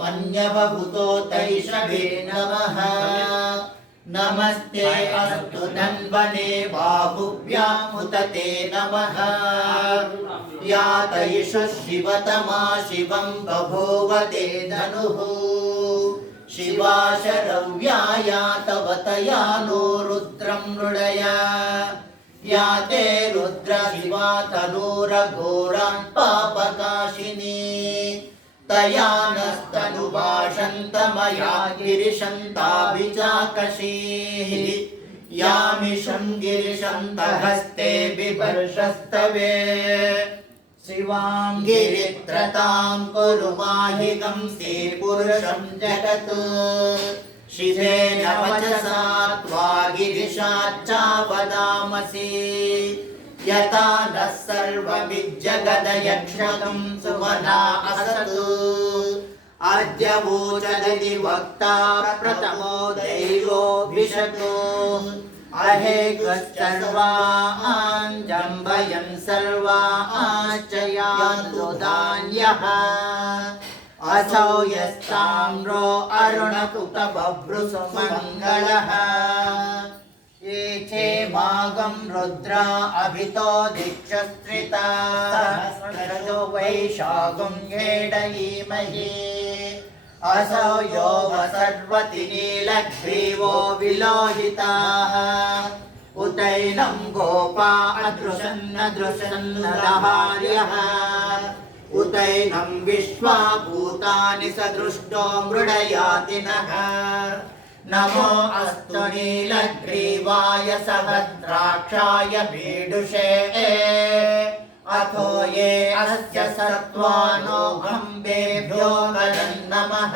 मन्यवभूतो तैषवे नमः नमस्ते अस्तु धन्वने बाहुभ्यामुत ते नमः या तैष शिवतमा शिवं बभूव ते धनुः शिवा शरव्या या तव तया नो रुद्रं मृडया या ते रुद्र शिवा तनूरघोरान् पापकाशिनी तया नस्तनुभाषन्तमया गिरिशन्ताभिचाकशीः यामिषं गिरिशन्तहस्ते बिभर्षस्तवे शिवां गिरित्रतां कुरु माहिकं ते पुरुषं जगत् शिवेन वचसा त्वा गिरिशाच्चा वदामसि यथा नः सर्वमिज्जगदयक्षकं सुमना असत् अद्य वोचदि वक्ता प्रथमो दैवोऽभिषक् अहेकश्चर्वान् जम्बयन् सर्वाश्च यान्तु धान्यः असौ यस्ताम्रो अरुणकुट बभ्रुसुमङ्गलः ये चे मागं रुद्रा अभितो दीक्षस्त्रिता सहस्रजो वैशाखं हेडयीमहि असौ यो वसर्वति नीलग्रीवो विलोहिताः उतैनं गोपा अदृशन्नदहार्यः उतैनं विश्वा भूतानि सदृष्टो मृडयातिनः नमो अस्तु नीलग्रीवाय सहस्राक्षाय पीडुषे अथो ये अस्य सत्त्वानो अम्बेभ्यो नमः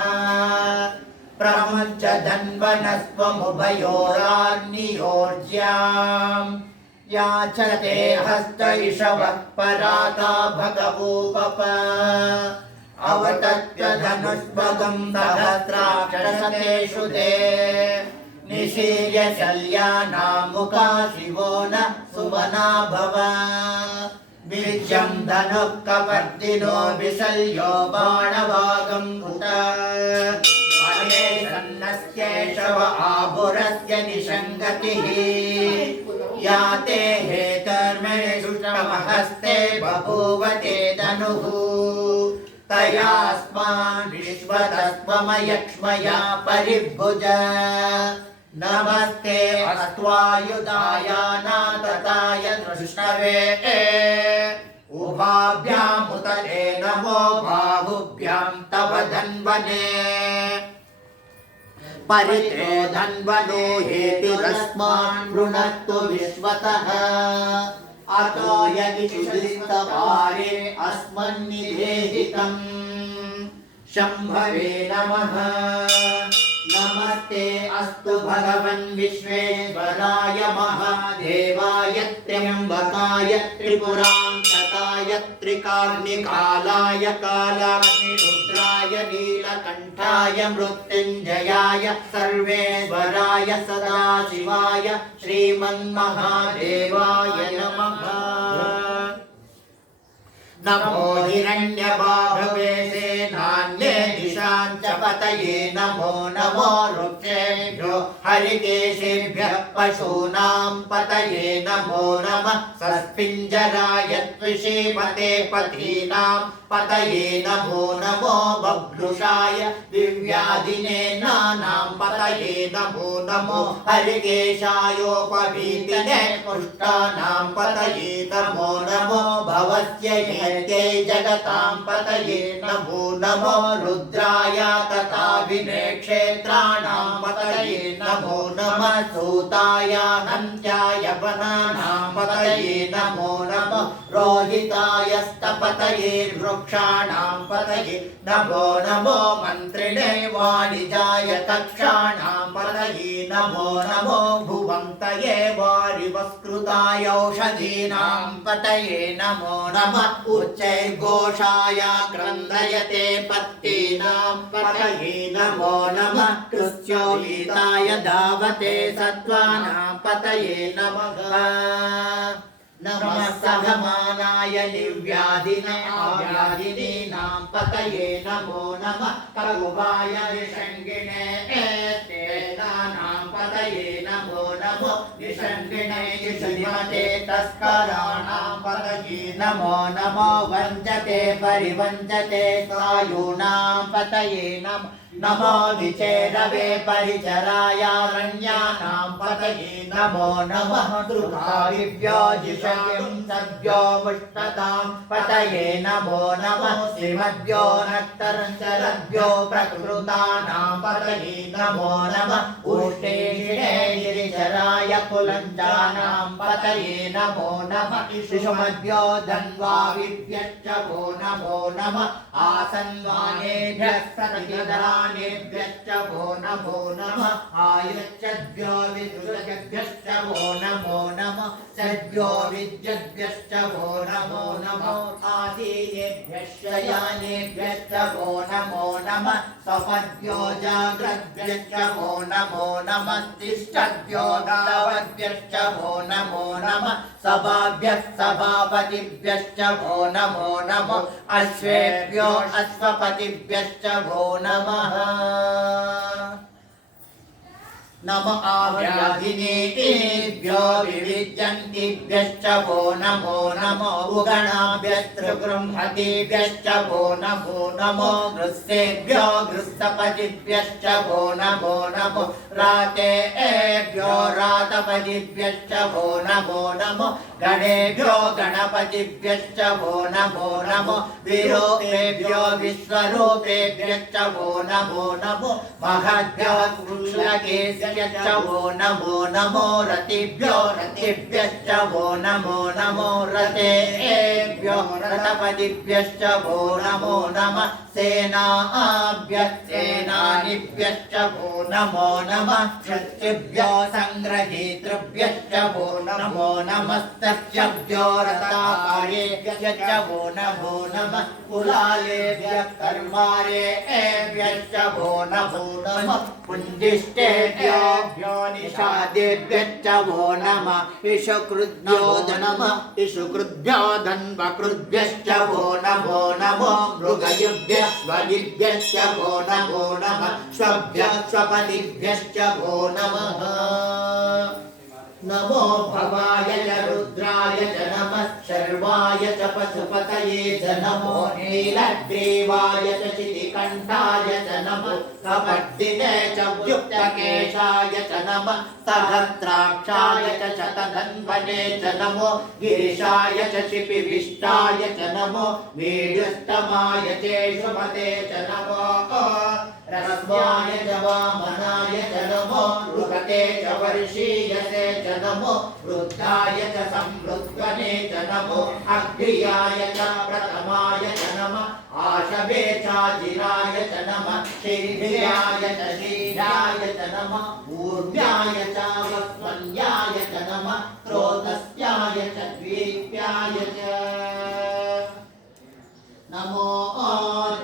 प्रमुच्य धन्वनस्त्वमुभयोरान्नियोज्याम् याचते हस्तैषवः पराता भगवूपप अवतत्य धनुष्पदं सहस्राक्षसतेषु ते निशीर्य शल्यानां मुखा शिवो न सुमना भव बीजं धनुः कपर्दिनो विशल्यो बाणवागं उत अने सन्नस्येषव आभुरस्य निषङ्गतिः याते हेतर्मेषु तमहस्ते बभूव ते धनुः तयास्मान् विश्वतस्त्वमयक्ष्मया परिभुज नमस्ते अस्त्वायुधाय नातताय दृष्टवे उभाभ्यामुतरे नमो बाहुभ्यां तव धन्वने परिते धन्वनो हेतुरस्मान् वृणक्तु विश्वतः अतो यदिषुस्तवारे अस्मन्निधेहितं शम्भवे नमः नमस्ते अस्तु भगवन् विश्वेश्वराय महादेवाय त्र्यम्बकाय त्रिपुरान्तकाय त्रिकाग्निकालाय कालाग्निरुद्राय नीलकण्ठाय मृत्युञ्जयाय सर्वेश्वराय सदाशिवाय श्रीमन्महादेवाय नमः नमो हिरण्यबाहवे सेनान्ये दिशां च पतये नमो नमो वृक्षेभ्यो हरिकेशेभ्यः पशूनां पतये नमो नमः सस्पिञ्जराय त्विषीमते पथीनां पतये नमो नमो बभ्रुषाय दिव्यादिनेनानां पतये नमो नमो हरिकेशायोपवीतिने पुष्टानां पतये नमो नमो भवस्य ह्यर्थे जगतां पतये नमो नमो रुद्राय तथा विनेक्षेत्राणां पतये नमो नमः सूताय हन्त्याय वनानां पतये नमो नमः रोहिताय स्तपतये वृक्षाणां पतये नमो नमो मन्त्रिणे वाणिजाय तक्षाणां पतये नमो नमो भुवन्तये वारिवस्कृताय औषधीनां पतये नमो नमः उच्चैर्घोषाय क्रन्दयते पत्तीनां पतये नमो नमः कृत्योलिताय धावते सत्त्वानां पतये नमः नमः सहमानाय व्याधिनाय निर्व्याधिनीनां पतये नमो नमः ककुभाय निषङ्गिणे तेनानां पतये नमो नमो निषङ्गिणे श्रीमते तस्कराणां पतये नमो नमो वञ्चते परिवञ्चते सायूनां पतये नमो नमो विचेरवे परिचरायारण्यानां पतये नमो नमः कृतादिभ्यो जिषकिं सद्भ्यो मुष्टतां पतये नमो नमः श्रीमद्भ्यो नक्तरञ्चरद्भ्यो प्रकृतानां पतये नमो नमः उष्णेषिणे गिरिचराय कुलञ्चानां पतये नमो नमः शिशुमद्भ्यो धन्वाविभ्यश्च वो नमो नमः आसन्वानेभ्यः सतिदानेभ्यश्च वो नमो नमः आयुष्यद्भ्यो विदुषभ्यश्च वो नमो नमः सद्भ्यो विद्यद्भ्यश्च वो नमो नमः आसीनेभ्यश्च यानेभ्यश्च वो नमो नमः सपद्भ्यो जाग्रद्भ्यश्च वो नमो नमः तिष्ठद्भ्यो दावद्भ्यश्च वो नमो नमः सभाभ्यः सभापतिभ्यश्च वो नमो नमः अश्वेभ्यो अश्वपतिभ्यश्च वो नमः नम आव्याधिनेभ्यो विविज्यन्तिभ्यश्च वो नमो नमो उगणाभ्यस्त्रिगृह्णतिभ्यश्च वो नमो नमो गृह्सेभ्यो गृह्सपतिभ्यश्च वो नमो नमो रातेभ्यो रातपतिभ्यश्च वो नमो नमो गणेभ्यो गणपतिभ्यश्च वो नमो नमो विरूपेभ्यो विश्वरूपेभ्यश्च वो नमो नमो महद्भ्यो कृष्णकेशयश्च वो नमो नमो रतिभ्यो रतिभ्यश्च वो नमो नमो रतेभ्यो रथपतिभ्यश्च वो नमो नमः सेनाभ्यः सेनानिभ्यश्च वो नमो नमः शत्रुभ्यो संग्रहीतृभ्यश्च वो नमो नमस्तभ्यो रताकारेभ्यश्च वो नमो नमः कुलालेभ्यः कर्मारेभ्यश्च वो नमो नमः पुञ्जिष्टेभ्यो निषादेभ्यश्च वो नमः इषुकृद्भ्यो नमः इषुकृद्भ्यो धन्वकृद्भ्यश्च वो नमो नमो मृगयुभ्यः स्वजिभ्यश्च वो नमो नमः स्वभ्यः स्वपतिभ्यश्च वो नमः नमो भवाय च रुद्राय च नमः शर्वाय च पशुपतये च नमो नीलग्रीवाय च चितिकण्ठाय च नमः कपट्टिने च युक्तकेशाय च नमः सहस्राक्षाय च शतधन्वने च नमो गिरिशाय च शिपिविष्टाय च नमो वीर्यस्तमाय चेषुमते च नमो रस्वाय च वामनाय च नमो रुहते च वर्षीयसे च नमो वृद्धाय च संवृद्ध्वने च नमो अग्र्याय च प्रथमाय च नमः आशवे चाजिराय च नमः शीघ्राय च शीघ्राय च नमः ऊर्ध्याय च वस्वन्याय च नमः स्रोतस्याय च द्वीप्याय च नमो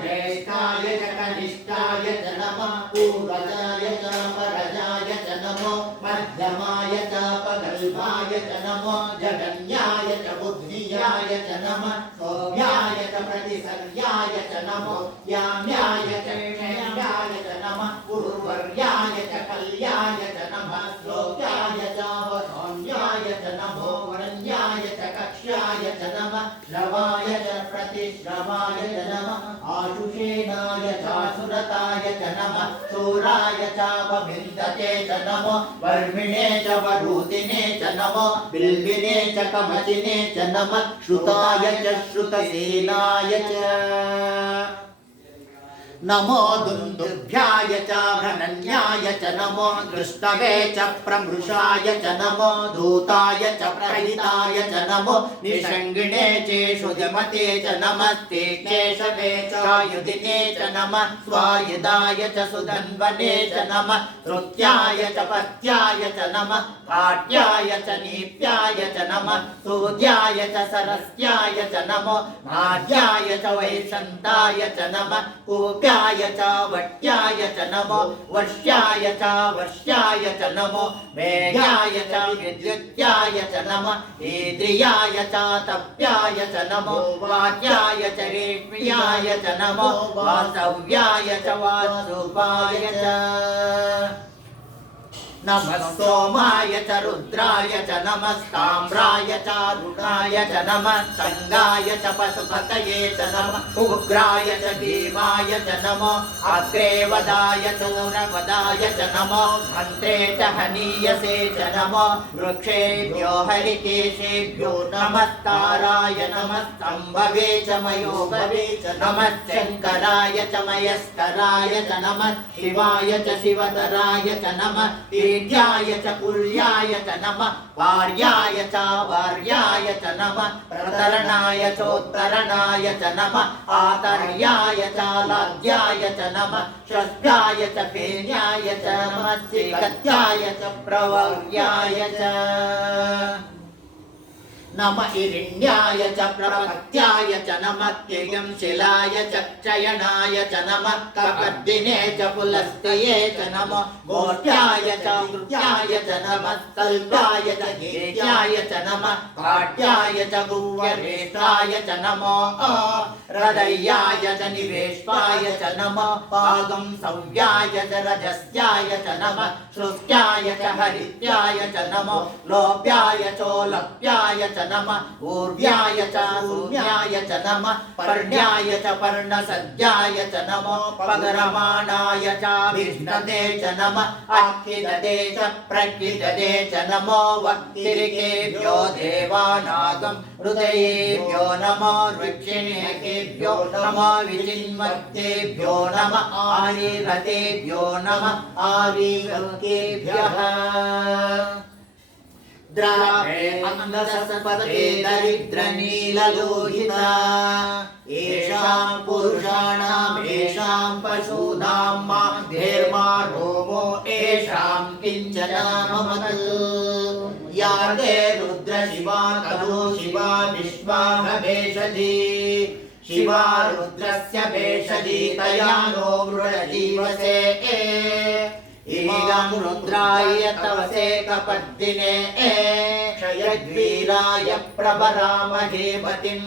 ज्येष्ठाय च कनिष्ठाय च नमः पूर्वजाय च परजाय च नमो मध्यमाय च पगल्भाय च नमो जगन्याय च बुद्धियाय च नमः सौभ्याय च प्रतिसर्याय च नमो याम्याय च क्षेम्याय च नमः गुरुवर्याय च कल्याय च नमः श्लोक्याय च वसौम्याय च नमो वरण्याय च कक्ष्याय च नमः श्रवाय च प्रतिश्रवाय च नमः आशुषेणाय चासुरताय च नमः शूराय चावभिन्दते च नमो वर्मिणे च वरूतिने च नमो बिल्विने च कमचिने च नमः श्रुताय च श्रुतसेनाय च नमो दुन्दुभ्याय च भ्रनन्याय च नमो दृष्टवे च प्रमृषाय च नमो दूताय च प्रहिताय च नमो निषङ्गिणे चेषुधिमते च नमस्ते केशवे च युधिने च नमः स्वायुधाय च सुधन्वने च नमः श्रुत्याय च पत्याय च नमः काट्याय च नीप्याय च नमः सूर्याय च सरस्याय च नमो नाद्याय च वैशन्ताय च नमः कूपे वट्याय च नमो वर्ष्याय च नमो मेघ्याय च विद्युत्याय च नमः इंद्रियाय च तप्याय च नमो वाक्याय च रेष्म्याय च नमो वासव्याय च वासुपाय च नमः सोमाय च रुद्राय च नमस्ताम्राय च रुणाय च नमः संगाय च पशुपतये च नमः उग्राय च भीमाय च नमो अग्रेवदाय च नूनवदाय च नमो मन्त्रे च हनीयसे च नमो वृक्षेभ्यो हरिकेशेभ्यो नमस्काराय नमः सम्भवे च मयोभवे च नमः शङ्कराय च मयस्कराय च नमः शिवाय च शिवतराय च नमः ीर्याय च कुल्याय च नमः वार्याय च वार्याय च नमः प्रतरणाय चोत्तरणाय च नमः आतर्याय च लाद्याय च नमः षष्ठ्याय च फेन्याय च नमः श्रीगत्याय च प्रवर्याय च नमः हिरण्याय च प्रपत्याय च नमः तिर्यं शिलाय च क्षयणाय च नमः कपर्दिने च पुलस्तये च नमः गोष्ठ्याय च कृत्याय च नमः कल्पाय च गेयाय च नमः काट्याय च गुह्यरेष्ठाय च नमो हृदयाय च निवेष्पाय च नमः पागं सव्याय च रजस्याय च नमः श्रुत्याय च हरित्याय च नमो लोप्याय चोलप्याय च नमः ऊर्व्याय च सूर्याय च नमः पर्ण्याय च पर्णसद्याय च नमो पगरमाणाय च विष्णते च नमः अक्षिदते च प्रक्षिदते च नमो वक्तिरिकेभ्यो देवानागं हृदयेभ्यो नमो वृक्षिणेभ्यो नमो विचिन्वक्तेभ्यो नमः आनिरतेभ्यो नमः आविवकेभ्यः अन्नसत्पते दरिद्रनीललोहिता येषां पुरुषाणाम् येषां पशूनां माधेर्मा रोमो येषां किञ्चनाममतु या ते रुद्रशिवा तनो शिवा विश्वाभेषजी शिवा रुद्रस्य भेषजी तया नो मृडजीवसे इमं रुद्राय तवसे कपद्दिने क्षयद्वीराय प्रभरामहे मतिम्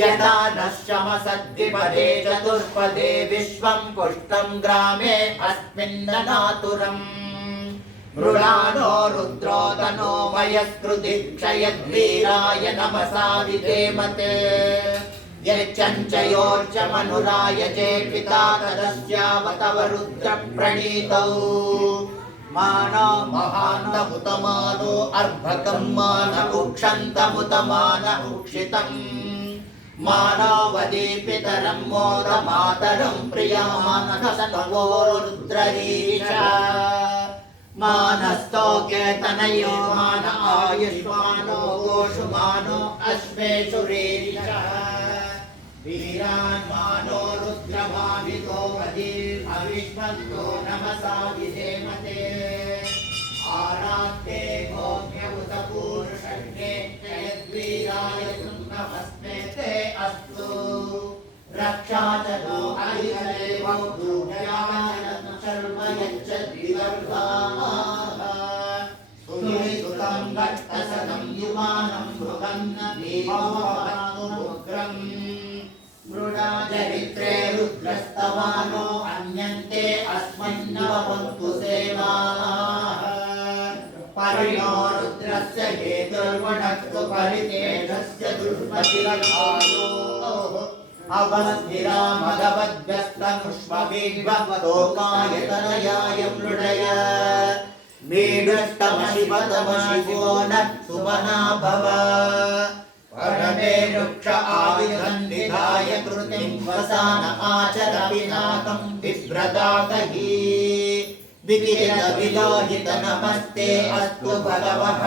यथा नश्यमसद्विपदे चतुष्पदे विश्वं पुष्टं ग्रामे अस्मिन्ननातुरम् मृडानो रुद्रो तनो मयस्कृति क्षयद्वीराय नमसा विधेमते यच्चञ्चयोर्च मनुराय चे पिता तदस्यावतव रुद्र प्रणीतौ मानो महान्तमुतमानो अर्भकं मान उक्षन्तमुतमान उक्षितम् मानवदे पितरं मोदमातरं प्रियमानसनवो रुद्ररीशा मानस्तोके तनयो मान आयुष्मानो गोषुमानो अश्वेषु रीरिषः वीरान् मानो रुद्रभावितो वदीर् अविष्मन्तो नमसा विधेमते आरात्ते गोप्यमुत पूरुषज्ञे यद्वीराय नमस्ते ते अस्तु रक्षा च नो अहिदेवो दूढयाय शर्म यच्छद्विवर्गाः सुतं भक्तसदं युवानं मृगन्न भीमोग्रम् मृडाचरित्रे रुद्रस्तवानो अन्यन्ते अस्मन्नवन्तु सेवाः परिणो रुद्रस्य हेतुर्वणक्तु परितेजस्य दुष्पतिरघायो अवस्थिरा मघवद्भ्यस्तमुष्मभिग्भवतोकायतनयाय मृडय मेढस्तमशिवतमशिवो न सुमना भव परमे वृक्ष आयुधं विधाय कृतिं वसान आचर पिनाकं बिभ्रदाकहि विकिरण विलोहित नमस्ते अस्तु भगवः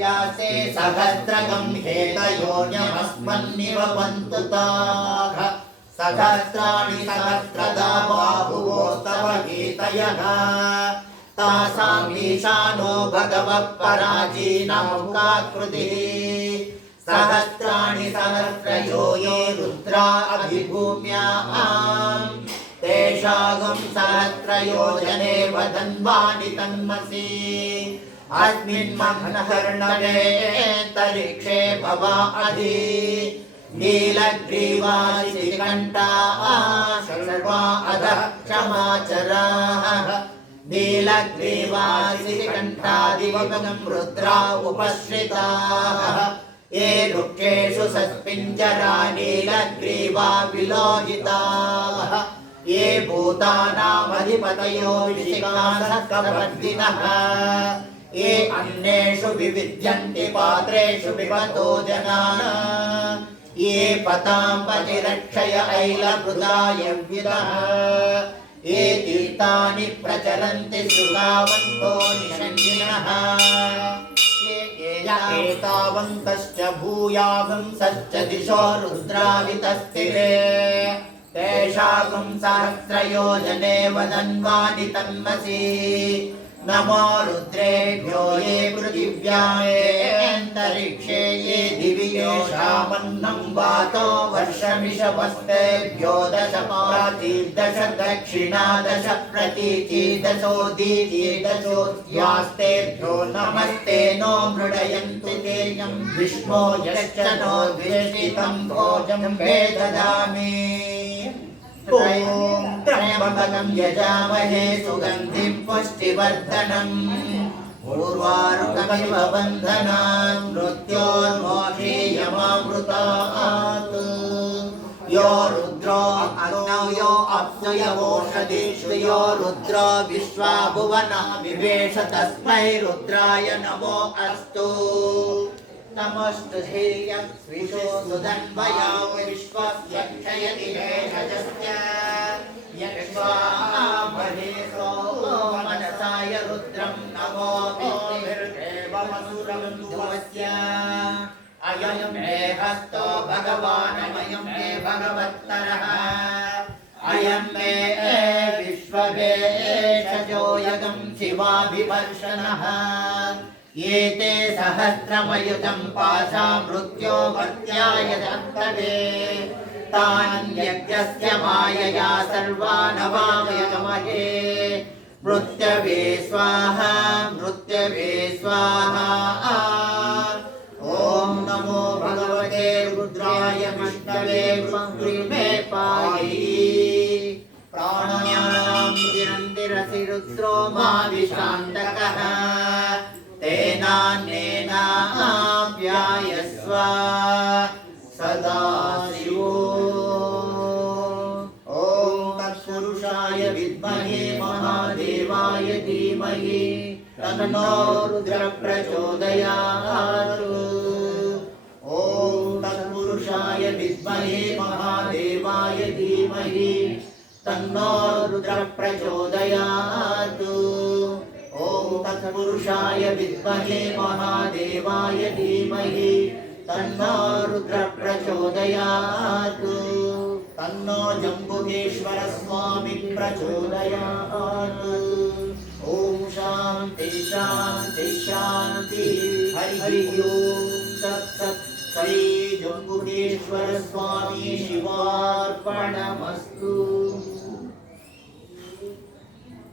यासे सहस्रगं हेतयोन्यमस्मन्निव पन्तु ताः सहस्राणि सहस्रदा बाहुवोस्तव हेतयः तासां ईशानो भगवः पराजीनमुखाकृतिः सहस्राणि सहस्रयो ये रुद्रा अभिभूम्याम् तेषागं सहस्रयोजने वदन्वानि तन्मसि अस्मिन् मह्नहर्णवे तरिक्षे भवा अधि नीलग्रीवाशिकण्ठा सर्वा अधः क्षमाचराः नीलग्रीवाशिकण्ठादिवगं रुद्रा उपश्रिताः ये वृक्षेषु सस्पिञ्जरा नीलग्रीवा विलोहिताः ये भूतानामधिपतयो विशिखासकवर्तिनः ये अन्नेषु विविध्यन्ति पात्रेषु पिबतो जनाः ये पताम्बतिरक्षय ऐलभृदायव्युतः ये तीर्थानि प्रचरन्ति सुगावन्तो निषङ्गिणः एतावन्तश्च भूयागुंसश्च दिशो रुद्रावितस्थिरे तेषागुं सहस्रयोजने वदन्वानि तन्मसि नमो रुद्रेभ्यो ये पृथिव्यामेऽन्तरिक्षे ये दिवि येषामन्नं वातो वर्षमिषवस्तेभ्यो दश पातिर्दश दक्षिणा दश प्रतीची दशोदीची दशोऽस्तेभ्यो नमस्ते नो मृडयन्तु तेयं विष्णो यश्च नो द्वेषितं भोजं मे ददामि ॐ त्र्यम्बकं यजामहे सुगन्धिं पुष्टिवर्धनम् उर्वारुकमिव बन्धनान् मृत्योर्मोक्षीयमामृतात् यो रुद्रो अग्नौ यो अप्सु यवोषधीषु यो रुद्रो विश्वा भुवना विवेश तस्मै रुद्राय नमो अस्तु नमस्तु ध्येयं विशो सुधन्वया विश्वस्य क्षयति भेषजस्य यक्ष्वामहेशो मनसाय रुद्रं नमोऽभिर्देवमसुरं ध्रुवस्य अयं मे हस्तो भगवानमयं मे भगवत्तरः अयं मे विश्ववेशजो यगं शिवाभिवर्षणः एते सहस्रमयुजं पाशा मृत्यो मर्त्याय दन्तवे तान् यज्ञस्य मायया सर्वानवामयमहे मृत्यवे स्वाहा मृत्यवे स्वाहा ॐ नमो भगवते रुद्राय विष्णवे मे पाहि प्राण्यानां तिरन्तिरसि रुद्रो मा विशान्तकः तेनान्येनाप्यायस्व सदा शिवो ॐ तत्पुरुषाय विद्महे महादेवाय धीमहि तन्नो रुद्रः प्रचोदयात् ॐ तत्पुरुषाय विद्महे महादेवाय धीमहि तन्नो रुद्रः प्रचोदयात् ॐ तत्पुरुषाय विद्महे महादेवाय धीमहि तन्नो रुद्रः प्रचोदयात् तन्नो जम्बुकेश्वर स्वामी प्रचोदयात् ॐ शान्ति शान्ति शान्ति हरि ओं तत्सत् श्री जम्बुकेश्वर स्वामी शिवार्पणमस्तु।